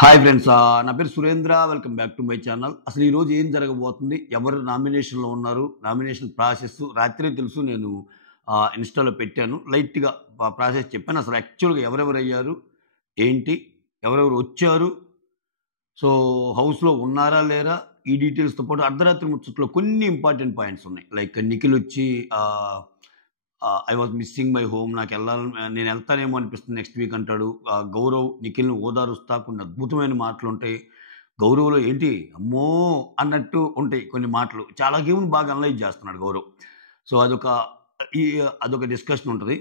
Hi friends, నా పేరు Surendra. Welcome back to my channel. అసలు ఈరోజు ఏం జరగబోతుంది, ఎవరు నామినేషన్లో ఉన్నారు, నామినేషన్ ప్రాసెస్ రాత్రే తెలుసు. నేను ఇన్స్టాలో పెట్టాను, లైట్గా ప్రాసెస్ చెప్పాను. అసలు యాక్చువల్గా ఎవరెవరు అయ్యారు, ఏంటి, ఎవరెవరు వచ్చారు, సో హౌస్లో ఉన్నారా లేరా, ఈ డీటెయిల్స్తో పాటు అర్ధరాత్రి ముచ్చట్లో కొన్ని ఇంపార్టెంట్ పాయింట్స్ ఉన్నాయి. లైక్ నిఖిల్ వచ్చి I was missing my home, నేను వెళ్తానేమో అనిపిస్తుంది నెక్స్ట్ వీక్ అంటాడు. గౌరవ్ నిఖిల్ని ఓదారుస్తా కొన్ని అద్భుతమైన మాటలు ఉంటాయి. గౌరవ్లో ఏంటి అమ్మో అన్నట్టు ఉంటాయి కొన్ని మాటలు. చాలా గేమ్ని బాగా అనలైజ్ చేస్తున్నాడు గౌరవ్. సో అదొక డిస్కషన్ ఉంటుంది.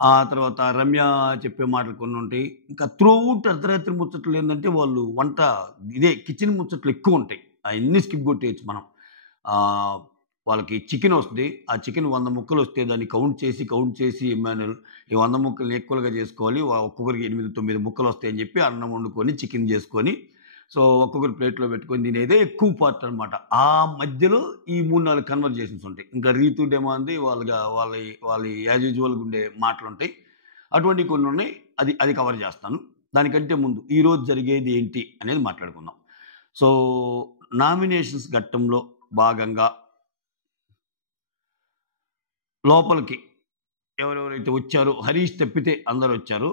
ఆ తర్వాత రమ్య చెప్పే మాటలు కొన్ని ఉంటాయి. ఇంకా త్రూఅవుట్ అర్ధరాత్రి ముచ్చట్లు ఏంటంటే వాళ్ళు ఇదే కిచెన్ ముచ్చట్లు ఎక్కువ ఉంటాయి. అవన్నీ స్కిప్ కొట్టేయచ్చు మనం. వాళ్ళకి చికెన్ వస్తుంది. ఆ చికెన్ 100 ముక్కలు వస్తే దాన్ని కౌంట్ చేసి ఇమ్మాన్యుల్ ఈ 100 ముక్కల్ని ఈక్వల్గా చేసుకోవాలి, ఒక్కొక్కరికి 8-9 ముక్కలు వస్తాయని చెప్పి అన్నం వండుకొని చికెన్ చేసుకొని సో ఒక్కొక్కరి ప్లేట్లో పెట్టుకొని తినేదే ఎక్కువ పార్ట్ అనమాట. ఆ మధ్యలో ఈ 3-4 కన్వర్జేషన్స్ ఉంటాయి. ఇంకా రీతు డెమాంది వాళ్ళ యాజ్ యూజువల్గా ఉండే మాటలు ఉంటాయి. అటువంటి కొన్ని ఉన్నాయి. అది కవర్ చేస్తాను. దానికంటే ముందు ఈరోజు జరిగేది ఏంటి అనేది మాట్లాడుకుందాం. సో నామినేషన్స్ ఘట్టంలో భాగంగా లోపలికి ఎవరెవరైతే వచ్చారో, హరీష్ తప్పితే అందరు వచ్చారు.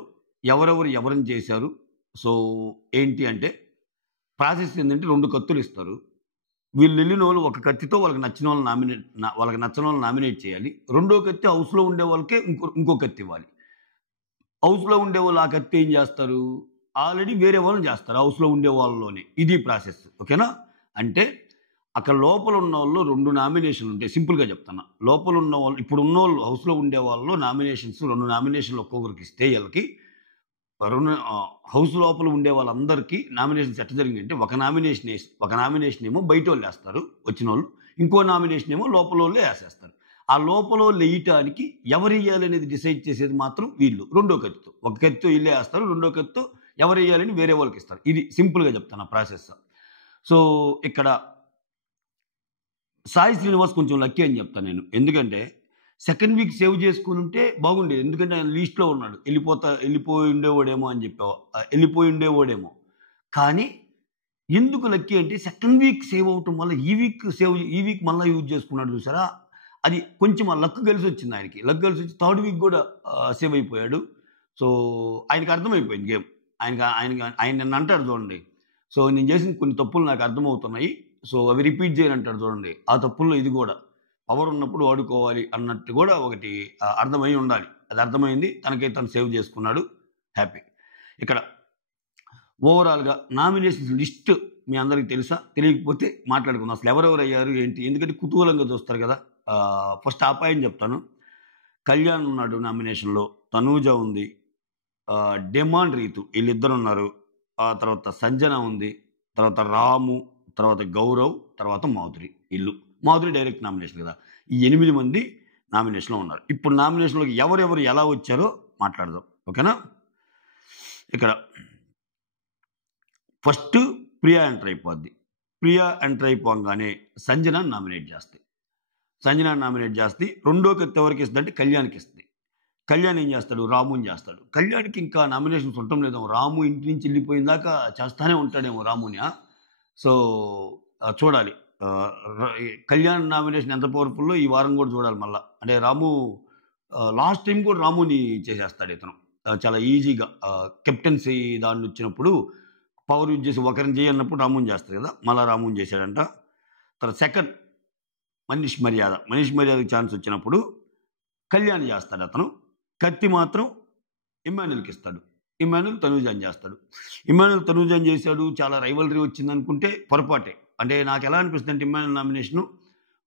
ఎవరిని చేశారు. సో ఏంటి అంటే ప్రాసెస్ ఏంటంటే 2 కత్తులు ఇస్తారు. వీళ్ళు వెళ్ళిన వాళ్ళు ఒక కత్తితో వాళ్ళకి నచ్చిన వాళ్ళని నామినేట్ చేయాలి. రెండో కత్తి హౌస్లో ఉండే వాళ్ళకే ఇంకో కత్తి ఇవ్వాలి. హౌస్లో ఉండే వాళ్ళు ఆ కత్తి ఏం చేస్తారు, ఆల్రెడీ వేరే వాళ్ళని చేస్తారు హౌస్లో ఉండే వాళ్ళలోనే. ఇది ప్రాసెస్, ఓకేనా? అంటే అక్కడ లోపల ఉన్న వాళ్ళు 2 నామినేషన్లు ఉంటాయి. సింపుల్గా చెప్తున్నా, లోపల ఉన్న వాళ్ళు ఇప్పుడు ఉన్న వాళ్ళు హౌస్లో ఉండే వాళ్ళు నామినేషన్స్ 2 నామినేషన్లు ఒక్కొక్కరికి ఇస్తే వీళ్ళకి హౌస్ లోపల ఉండే వాళ్ళందరికీ నామినేషన్స్ ఎట్లా జరిగిందంటే ఒక నామినేషన్ ఏమో బయట వాళ్ళు వేస్తారు వచ్చిన వాళ్ళు, ఇంకో నామినేషన్ ఏమో లోపల వాళ్ళే వేసేస్తారు. ఆ లోపల వాళ్ళు వేయటానికి ఎవరు వేయాలి అనేది డిసైడ్ చేసేది మాత్రం వీళ్ళు. రెండో కత్తితో, ఒక కత్తితో వీళ్ళే వేస్తారు, రెండో కత్తితో ఎవరు వేయాలని వేరే వాళ్ళకి ఇస్తారు. ఇది సింపుల్గా చెప్తాను ప్రాసెస్. సో ఇక్కడ సాయి శ్రీనివాస్ కొంచెం లక్కీ అని చెప్తాను నేను. ఎందుకంటే సెకండ్ వీక్ సేవ్ చేసుకుని ఉంటే బాగుండేది. ఎందుకంటే ఆయన లీస్ట్లో ఉన్నాడు. వెళ్ళిపోయి ఉండేవాడేమో. కానీ ఎందుకు లక్కీ అంటే సెకండ్ వీక్ సేవ్ అవటం వల్ల ఈ వీక్ మళ్ళీ యూజ్ చేసుకున్నాడు చూసారా, అది కొంచెం ఆ లక్ కలిసి వచ్చింది ఆయనకి. లక్ కలిసి వచ్చి థర్డ్ వీక్ కూడా సేవ్ అయిపోయాడు. సో ఆయనకి అర్థమైపోయింది గేమ్. ఆయన నన్ను అంటాడు చూడండి, సో నేను చేసిన కొన్ని తప్పులు నాకు అర్థమవుతున్నాయి, సో అవి రిపీట్ చేయనంటాడు చూడండి. ఆ తప్పుల్లో ఇది కూడా పవర్ ఉన్నప్పుడు వాడుకోవాలి అన్నట్టు కూడా ఒకటి అర్థమై ఉండాలి. అది అర్థమైంది, తనకైతే తను సేవ్ చేసుకున్నాడు, హ్యాపీ. ఇక్కడ ఓవరాల్గా నామినేషన్స్ లిస్ట్ మీ అందరికీ తెలుసా? తెలియకపోతే మాట్లాడుకుందాం అసలు ఎవరెవరు అయ్యారు ఏంటి. ఎందుకంటే కుతూహలంగా చూస్తారు కదా. ఫస్ట్ ఆ పాయింట్ చెప్తాను. కళ్యాణ్ ఉన్నాడు నామినేషన్లో, తనూజ ఉంది, డెమాండ్ రీతు వీళ్ళిద్దరు ఉన్నారు, ఆ తర్వాత సంజన ఉంది, తర్వాత రాము, తర్వాత గౌరవ్, తర్వాత మాధురి డైరెక్ట్ నామినేషన్ కదా. ఈ 8 మంది నామినేషన్లో ఉన్నారు. ఇప్పుడు నామినేషన్లోకి ఎవరెవరు ఎలా వచ్చారో మాట్లాడదాం, ఓకేనా? ఇక్కడ ఫస్ట్ ప్రియా ఎంటర్ అయిపోద్ది. ప్రియా ఎంటర్ అయిపోగానే సంజన నామినేట్ చేస్తే రెండో కత్తి ఎవరికి ఇస్తుంది అంటే కళ్యాణ్కి ఇస్తుంది. కళ్యాణ్ ఏం చేస్తాడు, రాముని చేస్తాడు. కళ్యాణ్కి ఇంకా నామినేషన్స్ ఉండటం లేదేమో, రాము ఇంటి నుంచి వెళ్ళిపోయిన దాకా చేస్తానే ఉంటాడేమో రాముని. సో చూడాలి కళ్యాణ్ నామినేషన్ ఎంత పవర్ఫుల్లో ఈ వారం కూడా చూడాలి మళ్ళీ. అంటే రాము లాస్ట్ టైం కూడా రాముని చేసేస్తాడు ఇతను చాలా ఈజీగా. కెప్టెన్సీ దాన్ని వచ్చినప్పుడు పవర్ యూజ్ చేసి ఒకరిని చేయన్నప్పుడు రాముని చేస్తారు కదా, మళ్ళీ రాముని చేశాడంట. తర్వాత సెకండ్ మనీష్ మర్యాదకి ఛాన్స్ వచ్చినప్పుడు కళ్యాణ్ చేస్తాడు అతను. కత్తి మాత్రం ఇమ్మాన్యుల్కి ఇస్తాడు. ఇమ్మాన్యుల్ తనూజాన్ చేస్తాడు. ఇమ్మాన్యుల్ తనూజాన్ చేశాడు, చాలా రైవలరీ వచ్చింది అనుకుంటే పొరపాటే. అంటే నాకు ఎలా అనిపిస్తుంది అంటే ఇమ్మాన్యుల్ నామినేషను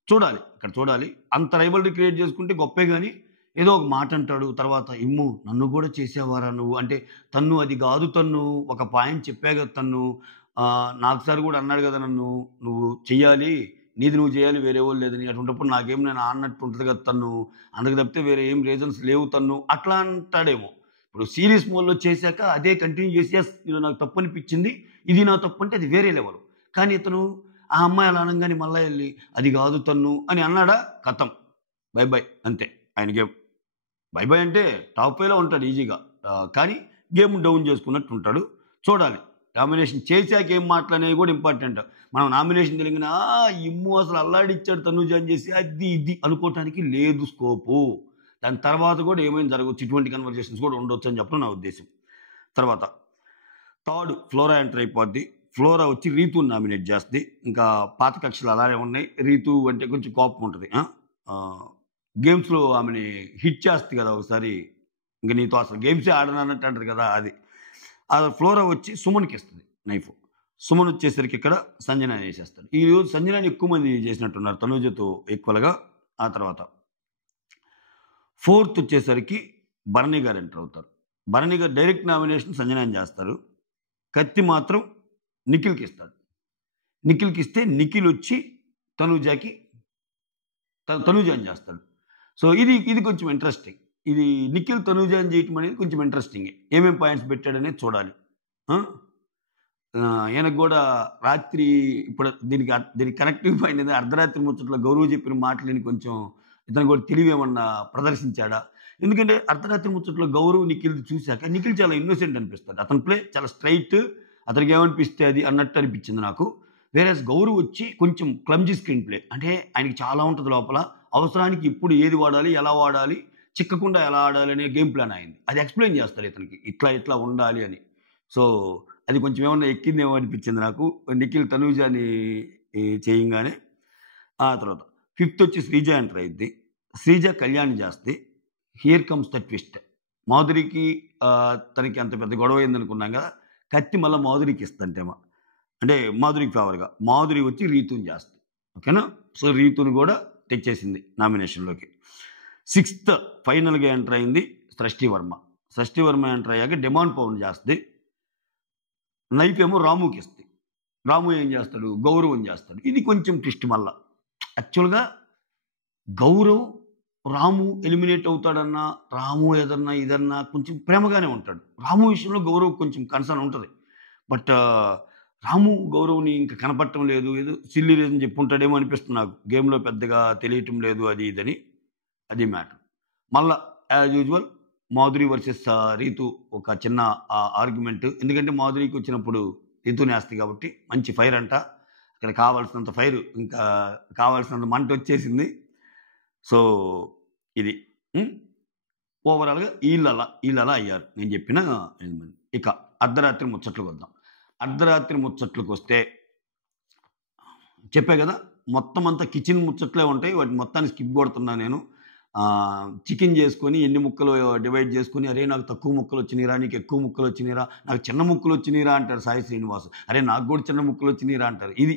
చూడాలి. అంత రైవలరీ క్రియేట్ చేసుకుంటే గొప్పే, కానీ ఏదో ఒక మాట అంటాడు తర్వాత నన్ను కూడా చేసేవారా నువ్వు అంటే, అది కాదు ఒక పాయింట్ చెప్పా కదా నాకు సార్ కూడా అన్నాడు కదా నువ్వు చెయ్యాలి, నీది నువ్వు చేయాలి, వేరే వాళ్ళు లేదని. అటువంటిప్పుడు నాకేం నేను అన్నట్టు ఉంటుంది కదా అందుకు తప్పితే వేరే ఏం రీజన్స్ లేవు అట్లా అంటాడేమో. ఇప్పుడు సీరియస్ మోడ్లో చేశాక అదే కంటిన్యూ చేసి ఇది నాకు తప్పు అనిపించింది, ఇది నా తప్పు అంటే అది వేరే లెవెల్. కానీ ఇతను ఆ అమ్మాయి అలా అనగానే మళ్ళీ వెళ్ళి అది కాదు అని అన్నాడా, కథం, బై అంతే. ఆయన గేమ్ బై అంటే టాప్ 5లో ఉంటాడు ఈజీగా, కానీ గేమ్ డౌన్ చేసుకున్నట్టు ఉంటాడు. చూడాలి నామినేషన్ చేశాక ఏం మాటలనేవి కూడా ఇంపార్టెంట్. మనం నామినేషన్ తెలియగానే ఇమ్ము అసలు అల్లాడిచ్చాడు తనూజ అని చేసి అది ఇది అనుకోవటానికి లేదు స్కోపు. దాని తర్వాత కూడా ఏమైనా జరగవచ్చు. ఇటువంటి కన్వర్జేషన్స్ కూడా ఉండొచ్చు అని చెప్పడం నా ఉద్దేశం. తర్వాత థర్డ్ ఫ్లోరా ఎంటర్ అయిపోద్ది. ఫ్లోరా వచ్చి రీతుని నామినేట్ చేస్తుంది. ఇంకా పాత కక్షలు అలానే ఉన్నాయి. రీతు అంటే కొంచెం కోపం ఉంటుంది. గేమ్స్లో ఆమెని హిట్ చేస్తుంది కదా ఒకసారి, ఇంక నీతో అసలు గేమ్సే ఆడను అన్నట్టు అంటారు కదా అది. ఆ ఫ్లోరా వచ్చి సుమన్కి ఇస్తుంది నైఫ్. సుమన్ వచ్చేసరికి ఇక్కడ సంజనాని వేసేస్తాడు. ఈరోజు సంజనాని ఎక్కువ మంది చేసినట్టున్నారు తనూజతో ఈక్వల్గా. ఆ తర్వాత ఫోర్త్ వచ్చేసరికి భరణి గారు ఎంటర్ అవుతారు. భరణి గారు డైరెక్ట్ నామినేషన్ సంజనాని చేస్తారు. కత్తి మాత్రం నిఖిల్కి ఇస్తాడు. నిఖిల్కి ఇస్తే నిఖిల్ వచ్చి తనూజాకి తనూజాని చేస్తాడు. సో ఇది కొంచెం ఇంట్రెస్టింగ్. ఇది నిఖిల్ తనూజాని చేయటం అనేది కొంచెం ఇంట్రెస్టింగ్. ఏమేమి పాయింట్స్ పెట్టాడనేది చూడాలి. ఈయనకు కూడా రాత్రి ఇప్పుడు దీనికి కనెక్టివ్ పాయింట్ అనేది అర్ధరాత్రి ముచ్చట్లో గౌరవ్ చెప్పిన మాటలని కొంచెం ఇతను కూడా తెలివేమన్నా ప్రదర్శించాడా? ఎందుకంటే అర్ధరాత్రి ముచ్చట్లో గౌరవ్ నిఖిల్ చూశాక నిఖిల్ చాలా ఇన్నోసెంట్ అనిపిస్తాడు. అతని ప్లే చాలా స్ట్రైట్, అతనికి ఏమనిపిస్తే అది అన్నట్టు అనిపించింది నాకు. వేరేస్ గౌరవ్ వచ్చి కొంచెం క్లమ్జీ స్క్రీన్ ప్లే, అంటే ఆయనకి చాలా ఉంటుంది లోపల. అవసరానికి ఇప్పుడు ఏది వాడాలి, ఎలా వాడాలి, చిక్కకుండా ఎలా ఆడాలి అనే గేమ్ ప్లాన్ అయింది. అది ఎక్స్ప్లెయిన్ చేస్తారు ఇతనికి, ఇట్లా ఉండాలి అని. సో అది కొంచెం ఏమన్నా ఎక్కిందేమో అనిపించింది నాకు నిఖిల్ తనూజాని చేయంగానే. ఆ తర్వాత ఫిఫ్త్ వచ్చి శ్రీజ ఎంటర్ అయింది. శ్రీజ కళ్యాణ్ చేస్తే హియర్ కమ్స్ ద ట్విస్ట్. మాధురికి తనకి అంత పెద్ద గొడవ అయింది అనుకున్నాం కదా, కత్తి మళ్ళీ మాధురికి ఇస్తుంటేమో, అంటే మాధురికి ఫేవర్గా. మాధురి వచ్చి రీతుని చేస్తుంది. ఓకేనా? సో రీతుని కూడా తెచ్చేసింది నామినేషన్లోకి. సిక్స్త్ ఫైనల్గా ఎంటర్ అయింది సృష్టి వర్మ. సృష్టి వర్మ ఎంటర్ అయ్యాక డిమాండ్ పవన్ చేస్తుంది. నైఫ్ ఏమో రాముకి ఇస్తుంది. రాము ఏం చేస్తాడు, గౌరవం చేస్తాడు. ఇది కొంచెం ట్విస్ట్. మళ్ళా యాక్చువల్గా గౌరవ్ రాము ఎలిమినేట్ అవుతాడన్నా, రాము ఏదన్నా ఇదన్నా కొంచెం ప్రేమగానే ఉంటాడు. రాము విషయంలో గౌరవ్ కొంచెం కన్సర్న్ ఉంటుంది. బట్ రాము గౌరవ్ని ఇంకా కనపడటం లేదు, ఏదో సిల్లీ రీజన్ చెప్పుంటాడేమో అనిపిస్తుంది నాకు. గేమ్లో పెద్దగా తెలియటం లేదు అది ఇదని. అది మ్యాటర్. మళ్ళా as usual Madhuri versus Ritu ఒక చిన్న ఆర్గ్యుమెంట్. ఎందుకంటే మాధురికి వచ్చినప్పుడు రీతుని వేస్తుంది కాబట్టి మంచి ఫైర్ అంట. అక్కడ కావాల్సినంత ఫైర్, ఇంకా కావాల్సినంత మంట వచ్చేసింది. సో ఇది ఓవరాల్గా వీళ్ళలా అయ్యారు నేను చెప్పిన. ఇక అర్ధరాత్రి ముచ్చట్లకు వద్దాం. అర్ధరాత్రి ముచ్చట్లకు వస్తే చెప్పే కదా, మొత్తం అంతా కిచెన్ ముచ్చట్లే ఉంటాయి. వాటి మొత్తాన్ని స్కిప్ కొడుతున్నా నేను. చికెన్ చేసుకొని ఎన్ని ముక్కలు డివైడ్ చేసుకొని, అరే నాకు తక్కువ ముక్కలు వచ్చినాయిరా, నీకు ఎక్కువ ముక్కలు వచ్చినాయిరా, నాకు చిన్న ముక్కలు వచ్చినాయిరా అంటారు సాయి శ్రీనివాస్. అరే నాకు కూడా చిన్న ముక్కలు వచ్చినాయిరా అంటారు. ఇది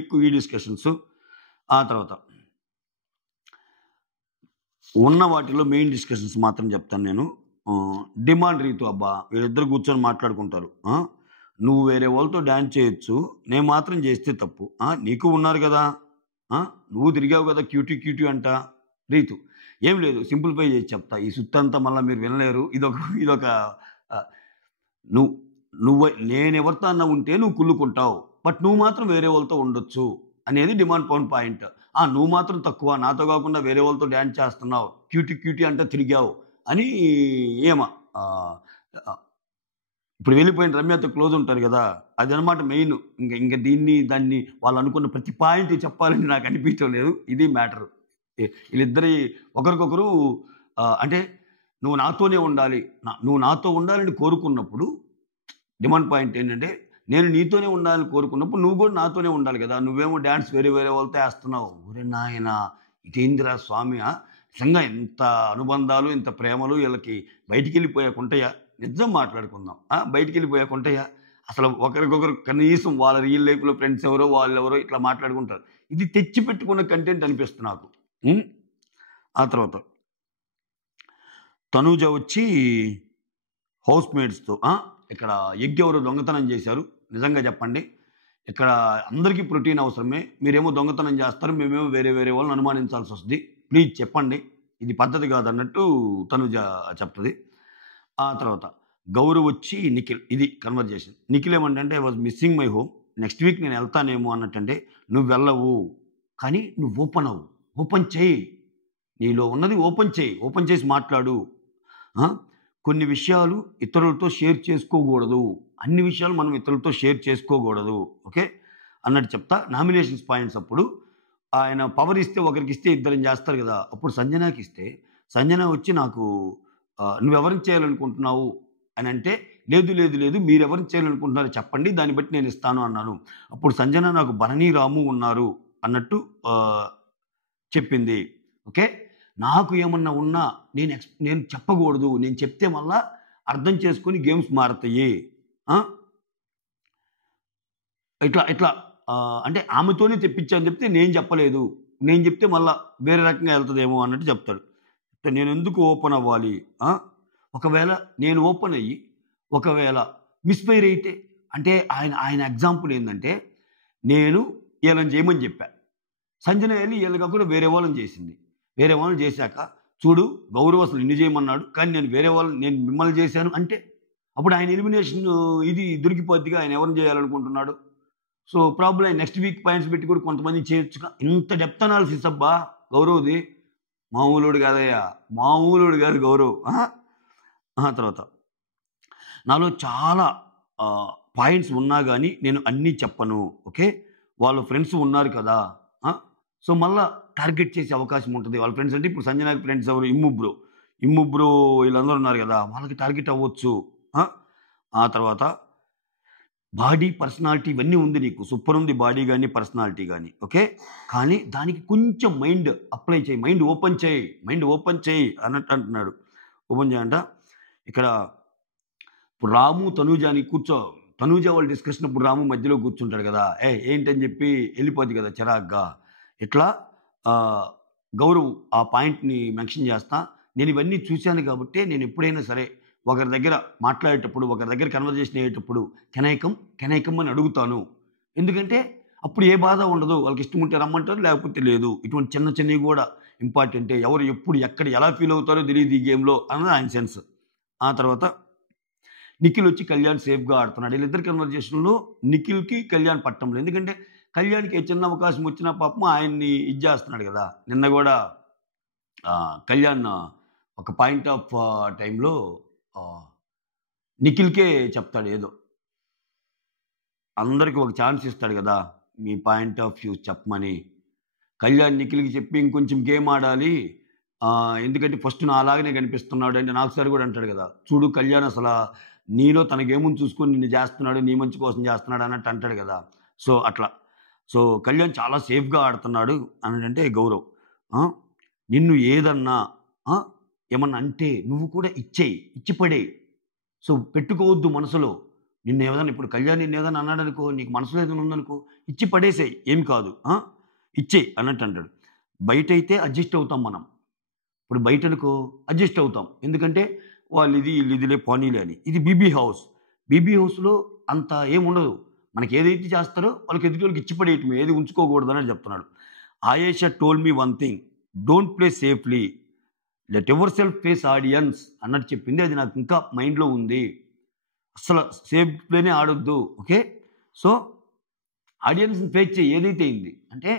ఎక్కువ ఈ డిస్కషన్స్. ఆ తర్వాత ఉన్న వాటిలో మెయిన్ డిస్కషన్స్ మాత్రం చెప్తాను నేను. డిమాండ్ రీతు, అబ్బా వీళ్ళిద్దరు కూర్చొని మాట్లాడుకుంటారు. నువ్వు వేరే వాళ్ళతో డ్యాన్స్ చేయొచ్చు, నేను మాత్రం చేస్తే తప్పు. నీకు ఉన్నారు కదా, నువ్వు తిరిగావు కదా క్యూటీ అంట. రీతు ఏం లేదు, సింప్లిఫై చేసి చెప్తా, ఈ సుత్తంతా మళ్ళీ మీరు వినలేరు. ఇదొక నువ్వు నేనెవరితో అన్న ఉంటే నువ్వు కుళ్ళుకుంటావు, బట్ నువ్వు మాత్రం వేరే వాళ్ళతో ఉండొచ్చు అనేది డిమాండ్ పవన్ పాయింట్. నువ్వు మాత్రం తక్కువ, నాతో కాకుండా వేరే వాళ్ళతో డ్యాన్స్ చేస్తున్నావు, క్యూటీ అంటే తిరిగావు అని. ఇప్పుడు వెళ్ళిపోయిన రమ్యతో క్లోజ్ ఉంటారు కదా, అదనమాట మెయిన్. ఇంకా దాన్ని వాళ్ళు అనుకున్న ప్రతి పాయింట్ చెప్పాలని నాకు అనిపించడం లేదు. ఇది మ్యాటర్. వీళ్ళిద్దరి ఒకరికొకరు అంటే నువ్వు నాతోనే ఉండాలి, నువ్వు నాతో ఉండాలని కోరుకున్నప్పుడు డిమాండ్ పాయింట్ ఏంటంటే, నేను నీతోనే ఉండాలని కోరుకున్నప్పుడు నువ్వు కూడా నాతోనే ఉండాలి కదా. నువ్వేమో డ్యాన్స్ వేరే వాళ్ళతో వేస్తున్నావు. ఒరే నాయన, ఇదేందిరా స్వామి, నిజంగా ఎంత అనుబంధాలు, ఎంత ప్రేమలు వీళ్ళకి బయటికి వెళ్ళిపోయాకుంటాయా? నిజం మాట్లాడుకుందాం. బయటికి వెళ్ళిపోయాకుంటాయా? అసలు ఒకరికొకరు కనీసం వాళ్ళ రియల్ లైఫ్లో ఫ్రెండ్స్ ఎవరో వాళ్ళెవరో ఇట్లా మాట్లాడుకుంటారు. ఇది తెచ్చి పెట్టుకున్న కంటెంట్ అనిపిస్తుంది నాకు. ఆ తర్వాత తనూజ వచ్చి హౌస్ మేట్స్తో ఇక్కడ ఎగ్ ఎవరు దొంగతనం చేశారు, నిజంగా చెప్పండి. ఇక్కడ అందరికీ ప్రోటీన్ అవసరమే, మీరేమో దొంగతనం చేస్తారు, మేమేమో వేరే వాళ్ళని అనుమానించాల్సి వస్తుంది, ప్లీజ్ చెప్పండి, ఇది పద్ధతి కాదన్నట్టు తనూజ చెప్తుంది. ఆ తర్వాత గౌరవ్ వచ్చి నిఖిల్, ఇది కన్వర్జేషన్. నిఖిల్ ఏమంటే I was missing my home, next week నేను వెళ్తానేమో అన్నట్టంటే, నువ్వు వెళ్ళవు కానీ నువ్వు ఓపెన్ చేయి, నీలో ఉన్నది ఓపెన్ చేసి మాట్లాడు. కొన్ని విషయాలు ఇతరులతో షేర్ చేసుకోకూడదు అన్ని విషయాలు మనం ఇతరులతో షేర్ చేసుకోకూడదు. ఓకే. అన్నట్టు చెప్తా. నామినేషన్స్ పాయింట్స్ అప్పుడు ఆయన పవర్ ఇస్తే ఒకరికిస్తే ఇద్దరిని చేస్తారు కదా! అప్పుడు సంజనాకిస్తే సంజన వచ్చి నాకు "నువ్వెవరిని చేయాలనుకుంటున్నావు" అనంటే, "లేదు, లేదు, లేదు మీరెవరిని చేయాలనుకుంటున్నారో చెప్పండి. దాన్ని బట్టి నేను ఇస్తాను" అన్నాను. అప్పుడు సంజన నాకు భరణి, రాము ఉన్నారు అన్నట్టు ఆహ్, చెప్పింది. ఓకే. నాకు ఏమన్నా ఉన్నా నేను చెప్పకూడదు. నేను చెప్తే మళ్ళా అర్థం చేసుకొని గేమ్స్ మారతాయి. ఆ! ఇట్లా ఇట్లా అంటే ఆమెతోనే తెప్పించాను చెప్తే నేను చెప్పలేదు. నేను చెప్తే మళ్ళా వేరే రకంగా ఎళ్తదేమో అన్నట్టు చెప్తాడు. నేనెందుకు ఓపెన్ అవ్వాలి? ఆ! ఒకవేళ నేను ఓపెన్ అయ్యి, ఒకవేళ మిస్‌ఫైర్ అయితే? అంటే ఆయన ఆయన ఎగ్జాంపుల్ ఏందంటే, నేను ఈళ్ళని చేయమని చెప్పా. సంజన ఎళ్లి ఈళ్ళని కాకుండా వేరే వాళ్ళని చేసింది. వేరే వాళ్ళని చేశాక, చూడు గౌరవ్ అసలు నిన్ను చేయమన్నాడు. కానీ నేను మిమ్మల్ని చేశాను అంటే, అప్పుడు ఆయన ఎలిమినేషన్ ఇది దొరికిపోద్దిగా. ఆయన ఎవరిని చేయాలనుకుంటున్నాడు. సో, ప్రాబబ్లీ ఆయన నెక్స్ట్ వీక్ పాయింట్స్ పెట్టి కూడా కొంతమందిని చేయొచ్చుగా. ఇంత డెప్త్ అనాలిసిస్ అబ్బా! గౌరవ్‌ది. మామూలోడు కాదయ్యా. మామూలోడు కాదు గౌరవ్. అహా! తర్వాత నాలో చాలా ఆహ్, పాయింట్స్ ఉన్నా గాని నేను అన్నీ చెప్పను. ఓకే. వాళ్ళ ఫ్రెండ్స్ ఉన్నారు కదా! ఆ! సో, మళ్ళా టార్గెట్ చేసే అవకాశం ఉంటది. వాళ్ళ ఫ్రెండ్స్ అంటే ఇప్పుడు సంజనాకి ఫ్రెండ్స్ ఎవరు? ఇమ్ము బ్రో. ఇమ్ము బ్రో వీళ్ళందరూ ఉన్నారు కదా! వాళ్ళకి టార్గెట్ అవ్వచ్చు. ఆ! ఆ తర్వాత బాడీ, పర్సనాలిటీ ఇవన్నీ ఉంది నీకు. సూపరుంది బాడీ గాని, పర్సనాలిటీ గాని. ఓకే. కానీ దానికి కొంచెం మైండ్ అప్లై చేయి. మైండ్ ఓపెన్ చేయి. మైండ్ ఓపెన్ చేయి అన్నట్టు అంటున్నాడు. ఓపెన్ చేయంట. ఇక్కడ ఇప్పుడు రాము, తనూజ అని తనూజ వాళ్ళ డిస్కషన్ అప్పుడు రాము మధ్యలో కూర్చుంటాడు కదా! ఏయ్! ఏంటని చెప్పి ఎళ్ళిపోద్ది కదా చిరాగ్గా. ఇట్లా ఆహ్, గౌరవ్ ఆ పాయింట్‌ని మెన్షన్ చేస్తా. నేను ఇవన్నీ చూసాను కాబట్టే నేను ఎప్పుడైనా సరే ఒకరి దగ్గర మాట్లాడేటప్పుడు, ఒకరి దగ్గర కన్వర్జేషన్ అయ్యేటప్పుడు కెన్ ఐ కమ్ అని అడుగుతాను. ఎందుకంటే అప్పుడు ఏ బాధ ఉండదు. వాళ్ళకి ఇష్టం ఉంటే రమ్మంటారు. లేకపోతే లేదు. ఇటువంటి చిన్న చిన్నవి కూడా ఇంపార్టెంటే. ఎవరు ఎప్పుడు ఎక్కడ ఎలా ఫీల్ అవుతారో తెలీదు ఈ గేమ్‌లో అన్నది ఆయన సెన్స్. ఆ తర్వాత నిఖిల్ వచ్చి కళ్యాణ్ సేఫ్‌గా ఆడుతున్నాడు. వీళ్ళిద్దరి కన్వర్జేషన్‌లో నిఖిల్‌కి, కళ్యాణ్ పట్టంలో. ఎందుకంటే కళ్యాణ్‌కి ఏ చిన్న అవకాశం వచ్చినా పాపం ఆయన్ని ఇది చేస్తున్నాడు గదా! నిన్న గూడా కళ్యాణ్ ఒక పాయింట్ ఆఫ్ టైమ్‌లో ఆహ్, నిఖిల్‌కే చెప్తాడు ఏదో. అందరికి ఒక ఛాన్స్ ఇస్తాడు గదా! మీ పాయింట్ ఆఫ్ వ్యూ చెప్పమని. కళ్యాణ్ నిఖిల్‌కి చెప్పి ఇంకొంచెం గేమ్ ఆడాలి. ఎందుకంటే ఫస్ట్ నాలాగానే కనిపిస్తున్నాడు అంటే నాకు సార్ గూడా అంటాడు గదా! చూడు కళ్యాణ్ నీలో తనకేముంది చూసుకొని నిన్ను జేస్తున్నాడు. నీ మంచి కోసం జేస్తున్నాడు అన్నట్టు అంటాడు గదా! సో, అట్లా. సో, కళ్యాణ్ చాలా సేఫ్‌గా ఆడుతున్నాడు అననంటే గౌరవ్. ఆ! నిన్ను ఏదన్నా ఆ! ఏమన్నా అంటే నువ్వు కూడా ఇచ్చేయి. ఇచ్చి పడేయి. సో, పెట్టుకోవద్దు మనసులో. నిన్నేదన్నా ఇప్పుడు కళ్యాణ్ నిన్నేదన్నా అన్నాడనుకో, నీకు మనసులో ఏదైనా ఉందనుకో, ఇచ్చి పడేసేయి. ఏమి కాదు. ఇచ్చేయి అన్నట్టంటాడు. బయటైతే అడ్జస్ట్ అవుతాం మనం. ఇప్పుడు బయటనుకో అడ్జస్ట్ అవుతాం. ఎందుకంటే వాళ్ళిది, ఈళ్ళిదిలే పోనీలే అని. ఇది బీబీ హౌస్. బీబీ హౌస్‌లో అంత ఏముండదు. మనకేదైతే చేస్తారో వాళ్ళకి ఎదుటోళ్ళకి ఇచ్చి పడేయటమే. ఏది ఉంచుకోకూడదని చెప్తున్నాడు. Ayesha told me one thing. Don't play safely. Let your self face audience అన్నట్టు చెప్పింది. అది నాకు ఇంకా మైండ్‌లో ఉంది. అస్సల సేఫ్ ప్లేనే ఆడొద్దు. ఓకే. సో, ఆడియన్స్‌ని ఫేస్ చెయి. ఏదైతే అయింది. అంటే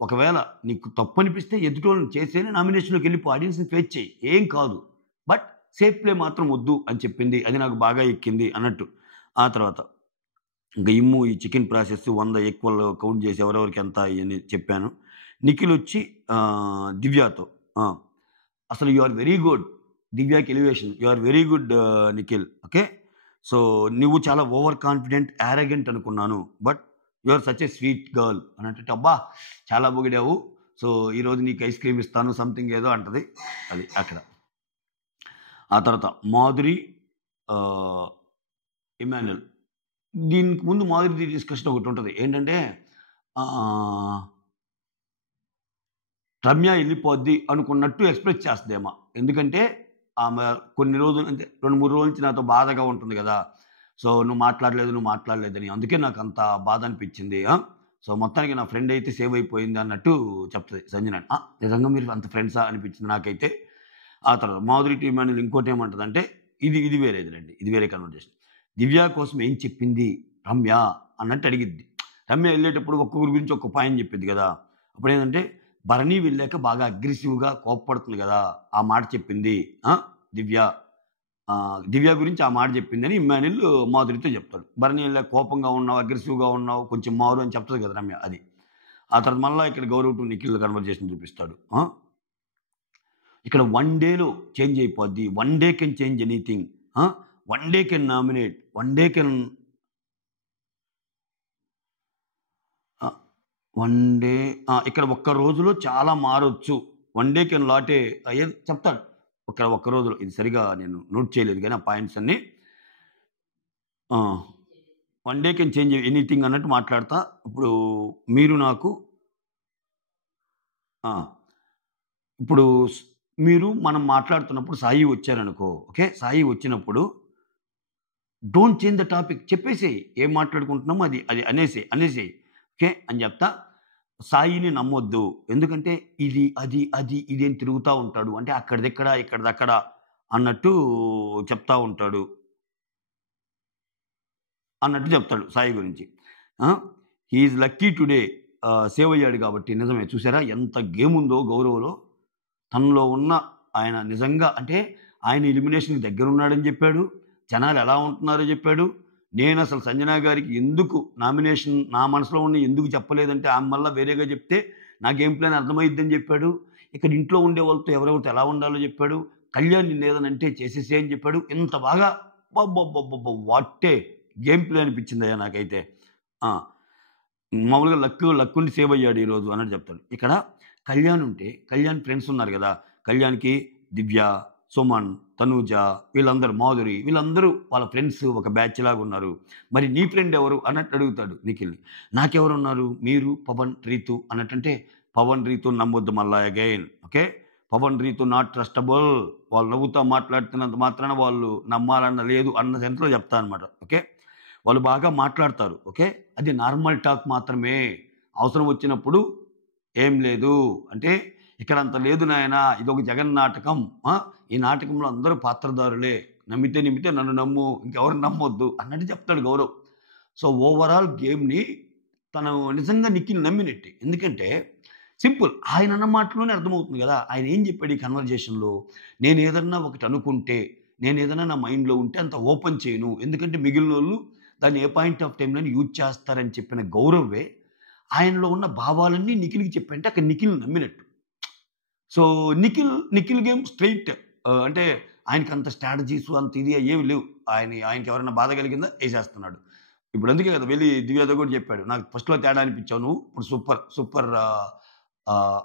ఒకవేళ నీకు తప్పనిపిస్తే ఎదుటోళ్ళని చేసేనే నామినేషన్‌లోకెళ్ళిపో. ఆడియన్స్‌ని ఫేస్ చెయి. ఏం కాదు. బట్ సేఫ్ ప్లే మాత్రం వద్దు అని చెప్పింది. అది నాకు బాగా ఎక్కింది అన్నట్టు. ఆ తర్వాత ఇంక ఇమ్ము ఈ చికెన్ ప్రాసెస్ 100 ఈక్వల్ కౌంట్ చేసి ఎవరెవరికి ఎంత ఇయన్నీ చెప్పాను. నిఖిలొచ్చి దివ్యతో ఆ! అసలు యూ ఆర్ వెరీ గుడ్. దివ్యాకి elevation. You are very good Nikhil. Okay. So, నువ్వు చాలా ఓవర్ కాన్ఫిడెంట్, యారగెంట్ అనుకున్నాను. But you are such a sweet girl అనంటే, అబ్బా! చాలా పొగిడావు. సో, ఈరోజు నీకు ఐస్ క్రీమ్ ఇస్తాను సంథింగ్ ఏదో అంటది. అది అక్కడ. ఆ తర్వాత మాధురి ఆహ్, ఇమాన్యుల్. దీనికి ముందు మాధురిది డిస్కషన్ ఒకటుంటది. ఏంటంటే ఆహ్, రమ్య ఎళ్ళిపోద్ది అనుకున్నట్టు ఎక్స్‌ప్రెస్ చేస్తదేమ. ఎందుకంటే ఆమె కొన్ని రోజులు అంటే 2, 3 రోజుల నుంచి నాతో బాధగా ఉంటుంది గదా! సో, నువ్వు మాట్లాడలేదని. అందుకే నాకంత బాధ అనిపిచ్చింది. సో, మొత్తానికి నా ఫ్రెండ్ అయితే సేవ్ అయిపోయింది అన్నట్టు చెప్తది సంజన. నిజంగా మీరు అంత ఫ్రెండ్సా అనిపిచ్చింది నాకైతే. ఆ తర్వాత మాధురి టీమ్ అనేది ఇంకోటేమంటదంటే ఇది ఇది వేరేదిలెండి. ఇది వేరే కన్వర్జేషన్. దివ్య కోసం ఏం చెప్పింది రమ్య అన్నట్టు అడిగిద్ది. రమ్య ఎళ్ళేటప్పుడు ఒక్కొక్కరి గురించి ఒక్కో పాయింట్ చెప్పిద్ది గదా! అప్పుడేందంటే భరణి వెళ్ళాక బాగా అగ్రెసివ్‌గా కోప్పడుతుంది గదా! ఆ మాట చెప్పింది. దివ్య. దివ్య గురించి ఆ మాట చెప్పిందని ఇమ్మాన్యుల్ మాధురితో చెప్తాడు. భరణి ఇలా కోపంగా ఉన్నావు, అగ్రెసివ్‌గా ఉన్నావు, కొంచెం మారు అని చెప్తది కదా రమ్య అది. ఆ తర్వాత మళ్ళా ఇక్కడ గౌరవ్ టు నిఖిల్ కన్వర్జేషన్ చూపిస్తాడు. ఇక్కడ వన్ డేలో చేంజ్ అయిపోద్ది. One day can change anything. One day can nominate. One day can one day ఇక్కడ ఒక్క రోజులో చాలా మారొచ్చు. వన్ డే కెన్ లాటే ఏదో చెప్తాడు. ఒక్క రోజులో ఇది సరిగా నేను నోట్ చేయలేదు కానీ ఆ పాయింట్స్ అన్నీ one day can change anything అన్నట్టు మాట్లాడతా. ఇప్పుడు మీరు నాకు ఇప్పుడు మనం మాట్లాడుతున్నప్పుడు సాయి వచ్చారనుకో, ఓకే. సాయి వచ్చినప్పుడు డోంట్ చేంజ్ ద టాపిక్. చెప్పేసేయి. ఏం మాట్లాడుకుంటున్నామో అది అది అనేసేయి. ఓకే అని చెప్తా. సాయిని నమ్మొద్దు. ఎందుకంటే ఇది, ఇది అని తిరుగుతా ఉంటాడు. అంటే అక్కడిదెక్కడ, ఇక్కడిదక్కడ అన్నట్టు చెప్తా ఉంటాడు. అన్నట్టు చెప్తాడు సాయి గురించి. He is lucky today save అయ్యాడు కాబట్టి. నిజమే చూసారా ఎంత గేమ్ ఉందో గౌరవ్‌లో. తనలో ఉన్న ఆయన నిజంగా అంటే ఆయన ఎలిమినేషన్‌కి దగ్గరున్నాడని చెప్పాడు. జనాలు ఎలా ఉంటున్నారో చెప్పాడు. నేనసలు సంజన గారికి ఎందుకు నామినేషన్ నా మనసులో ఉన్నయి ఎందుకు చెప్పలేదంటే ఆమె మళ్ళా వేరేగా చెప్తే నా గేమ్ ప్లాన్ అర్థమైద్దని చెప్పాడు. ఇక్కడ ఇంట్లో ఉండే వాళ్ళతో ఎవరెవరితో ఎలా ఉండాలో చెప్పాడు. కళ్యాణ్ నిన్నేదనంటే చేసేసేయి అని చెప్పాడు. ఇంత బాగా అబ్బబ్బబ్బబ్బబ్బ! వాట్ ఏ గేమ్ ప్లే అనిపించిందయ్యా నాకైతే. మామూలుగా లక్కుండి సేవ్ అయ్యాడు ఈరోజు అన్నట్టు చెప్తాడు. ఇక్కడ కళ్యాణ్ ఉంటే కళ్యాణ్ ఫ్రెండ్స్ ఉన్నారు కదా! కళ్యాణ్‌కి దివ్య, సుమన్, తనూజ వీళ్ళందరూ, మాధురి వీళ్ళందరూ వాళ్ళ ఫ్రెండ్స్ ఒక బ్యాచ్ లాగా ఉన్నారు. మరి నీ ఫ్రెండ్ ఎవరు అన్నట్టు అడుగుతాడు నిఖిల్‌ని. నాకెవరున్నారు? మీరు, పవన్, రీతు అన్నట్టంటే పవన్, రీతు నమ్మొద్దు మళ్ళా again. Okay. Pawan, Ritu not trustable. వాళ్ళు నవ్వుతా మాట్లాడుతున్నంత మాత్రాన వాళ్ళు నమ్మాలన్న లేదు అన్న సెన్స్‌లో చెప్తా అనమాట. ఓకే. వాళ్ళు బాగా మాట్లాడతారు. ఓకే. అది నార్మల్ టాక్ మాత్రమే. అవసరం వచ్చినప్పుడు ఏం లేదు. అంటే ఇక్కడ అంత లేదు నాయనా. ఇదొక జగన్ నాటకం. ఈ నాటకంలో అందరూ పాత్రధారులే. నమ్మితే నన్ను నమ్ము. ఇంకెవరిని నమ్మొద్దు అన్నట్టు చెప్తాడు గౌరవ్. సో ఓవరాల్ గేమ్‌ని తను నిజంగా నిఖిల్ నమ్మినట్టే. ఎందుకంటే సింపుల్. ఆయన అన్న మాటలోనే అర్థమవుతుంది కదా! ఆయన ఏం చెప్పాడు ఈ కన్వర్జేషన్‌లో? నేనేదన్నా ఒకటి అనుకుంటే, నేనేదన్నా నా మైండ్‌లో ఉంటే అంత ఓపెన్ చేయను. ఎందుకంటే మిగిలినోళ్ళు దాన్ని ఏ పాయింట్ ఆఫ్ టైమ్‌లోని యూజ్ చేస్తారని చెప్పిన గౌరవే ఆయనలో ఉన్న భావాలన్నీ నిఖిల్‌కి చెప్పంటే అక్కడ నిఖిల్ నమ్మినట్టు. So Nikhil game straight. అంటే ఆయనకంత స్ట్రాటజీస్ అంత ఇది ఏమి లేవు. ఆయనకి ఎవరైనా బాధ కలిగిందా ఏసేస్తున్నాడు. ఇప్పుడు అందుకే కదా వెళ్ళి దివ్యతో కూడా చెప్పాడు. నాకు ఫస్ట్‌లో తేడా అనిపించావు నువ్వు. ఇప్పుడు సూపర్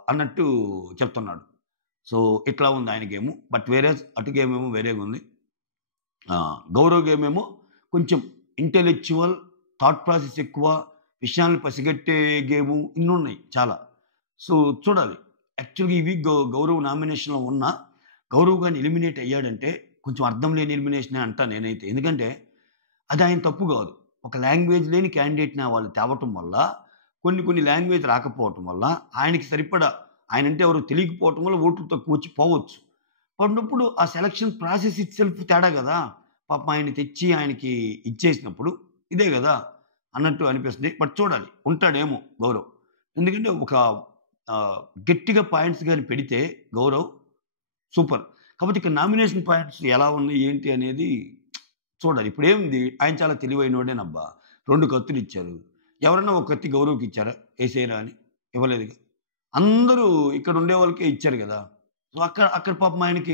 అన్నట్టు చెప్తున్నాడు. సో ఇట్లా ఉంది ఆయన గేము. బట్ వేరేస్ అటు గేమ్ ఏమో వేరేగా ఉంది. గౌరవ్ గేమ్ ఏమో కొంచెం ఇంటెలెక్చువల్, థాట్ ప్రాసెస్ ఎక్కువ, విషయాలను పసిగట్టే గేము ఇన్నున్నాయి చాలా. సో చూడాలి. యాక్చువల్‌గా ఈ వీక్ గౌరవ్ నామినేషన్‌లో ఉన్న గౌరవ్ గాని ఎలిమినేట్ అయ్యాడంటే కొంచెం అర్థం లేని ఎలిమినేషనే అంటా నేనైతే. ఎందుకంటే అది ఆయన తప్పు కాదు. ఒక లాంగ్వేజ్ లేని క్యాండిడేట్‌ని వాళ్ళు తేవటం వల్ల కొన్ని లాంగ్వేజ్ రాకపోవటం వల్ల ఆయనకి సరిపడా ఆయనంటే ఎవరో తెలియకపోవటం వల్ల ఓట్లు తక్కువ వచ్చి పోవచ్చు. పడినప్పుడు ఆ సెలక్షన్ ప్రాసెస్ ఇట్‌సెల్ఫ్ తేడా కదా! పాపం ఆయన్ని తెచ్చి ఆయనకి ఇచ్చేసినప్పుడు ఇదే కదా! అన్నట్టు అనిపిస్తుంది. బట్ చూడాలి. ఉంటాడేమో గౌరవ్. ఎందుకంటే ఒక గట్టిగా పాయింట్స్ గాని పెడితే గౌరవ్ సూపర్. కాపోతే ఇక్కడ నామినేషన్ పాయింట్స్ ఎలా ఉన్నాయి ఏంటి అనేది చూడాలి. ఇప్పుడేముంది ఆయన చాలా తెలివైనోడేనబ్బా! 2 కత్తులిచ్చారు. ఎవరన్నా ఒక కత్తి గౌరవ్‌కి ఇచ్చారా? ఏసేయరా అని? ఇవ్వలేదుగా. అందరూ ఇక్కడ ఉండే వాళ్ళకే ఇచ్చారు గదా! సో అక్కడ పాపం ఆయనకి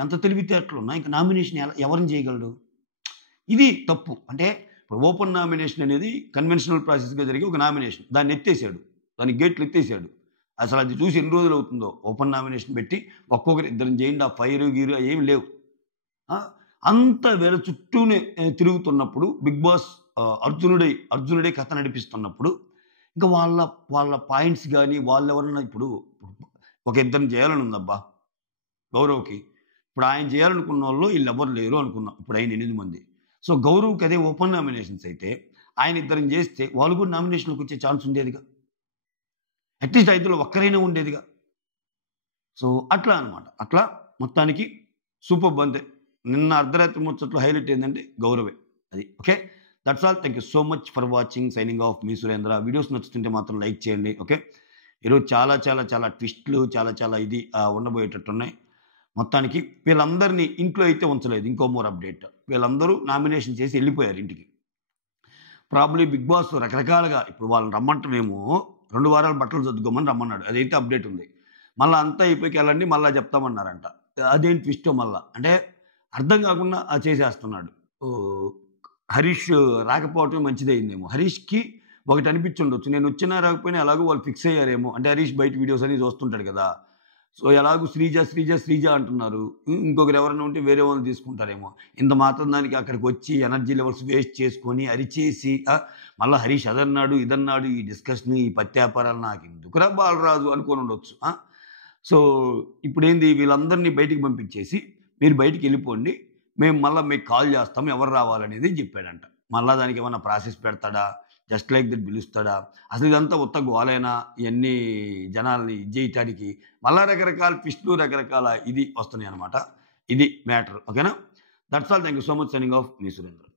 అంత తెలివితేటలున్నా ఇంక నామినేషన్ ఎవరిని చేయగలడు? ఇది తప్పు. అంటే ఇప్పుడు ఓపెన్ నామినేషన్ అనేది కన్వెన్షనల్ ప్రాసెస్‌గా జరిగే ఒక నామినేషన్. దాన్ని ఎత్తేసాడు. దానికి గేట్లు ఎత్తేసాడు. అసలు అది చూసి ఎన్ని రోజులు అవుతుందో ఓపెన్ నామినేషన్ పెట్టి ఒక్కొక్కరు ఇద్దరిని చేయండి. ఆ ఫైరు గీరు ఏమి లేవు. అంత వీళ్ళ చుట్టూనే తిరుగుతున్నప్పుడు బిగ్ బాస్ అర్జునుడే కథ నడిపిస్తున్నప్పుడు ఇంకా వాళ్ళ పాయింట్స్ గాని వాళ్ళెవరన్నా ఇప్పుడు ఒక ఇద్దరిని చేయాలని ఉందబ్బా గౌరవ్‌కి. ఇప్పుడు ఆయన చేయాలనుకున్నోళ్ళు ఈళ్ళెవ్వరు లేరు అనుకుందాం. ఇప్పుడు ఆయన 8 మంది. సో గౌరవ్‌కి అదే ఓపెన్ నామినేషన్స్ అయితే ఆయన ఇద్దరిని చేస్తే వాళ్ళు కూడా నామినేషన్‌లోకి వచ్చే ఛాన్స్ ఉండేదిగా. అట్‌లీస్ట్ ఐదులో ఒక్కరైనా ఉండేదిగా. సో అట్లా అన్నమాట. అట్లా మొత్తానికి సూపర్బ్ అంతే. నిన్న అర్ధరాత్రి ముచ్చట్లు హైలైట్ ఏందంటే గౌరవే. అది. Okay. That's all. Thank you so much for watching. Signing off మీ సురేంద్ర. వీడియోస్ నచ్చుతుంటే మాత్రం లైక్ చేయండి. ఓకే. ఈరోజు చాలా ట్విస్ట్‌లు చాలా ఇది ఉండబోయేటట్టున్నాయి. మొత్తానికి వీళ్ళందరినీ ఇంట్లో అయితే ఉంచలేదు. ఇంకో మోర్ అప్డేట్. వీళ్ళందరూ నామినేషన్ చేసి ఎళ్ళిపోయారు ఇంటికి. ప్రాబబ్లీ బిగ్ బాస్ రకరకాలుగా ఇప్పుడు వాళ్ళని రమ్మంటేనేమో 2 వారాలు బట్టలు సర్దుకోమని రమ్మన్నాడు. అదైతే అప్డేట్ ఉంది. మళ్ళా అంతా అయిపోయాక ఎళ్ళండి మళ్ళా చెప్తామన్నారంట. అదేం ట్విస్టో మళ్ళా. అంటే అర్థం కాకుండా చేసేస్తున్నాడు. ఓహ్! హరీష్ రాకపోవటమే మంచిదయిందేమో. హరీష్‌కి ఒకటి అనిపిచ్చుండొచ్చు. నేనొచ్చినా రాకపోయినా ఎలాగో వాళ్ళు ఫిక్స్ అయ్యారేమో. అంటే హరీష్ బయట వీడియోస్ అన్నీ చూస్తుంటాడు కదా! సో, ఎలాగో శ్రీజ, శ్రీజ, శ్రీజ అంటున్నారు. ఇంకొకరు ఎవరైనా ఉంటే వేరే వాళ్ళని తీసుకుంటారేమో. ఇంత మాత్రం దానికి అక్కడికొచ్చి ఎనర్జీ లెవెల్స్ వేస్ట్ చేసుకొని, అరిచేసి మళ్ళా హరీష్ అదన్నాడు, ఇదన్నాడు, ఈ డిస్కషన్, ఈ పత్యాపారాలు నాకెందుకురా బాలరాజు అనుకోనుండొచ్చు. సో, ఇప్పుడేంది వీళ్ళందరినీ బయటికి పంపించేసి, మీరు బయటికెళ్ళిపోండి. మేము మళ్ళా మీకు కాల్ చేస్తాం ఎవరు రావాలనేది జెప్పాడంట. మళ్ళా దానికేమన్నా ప్రాసెస్ పెడతాడా? జస్ట్ లైక్ దట్ పిలుస్తాడా? అసలు ఇదంతా ఉత్త గోలేనా? ఇయన్నీ జనాల్ని ఇది జేయటానికి మళ్ళా రకరకాల ట్విస్టులు, రకరకాల ఇది వస్తున్నాయన్నమాట. ఇది మ్యాటర్. ఓకేనా? That's all. Thank you so much. Signing off. మీ సురేంద్ర.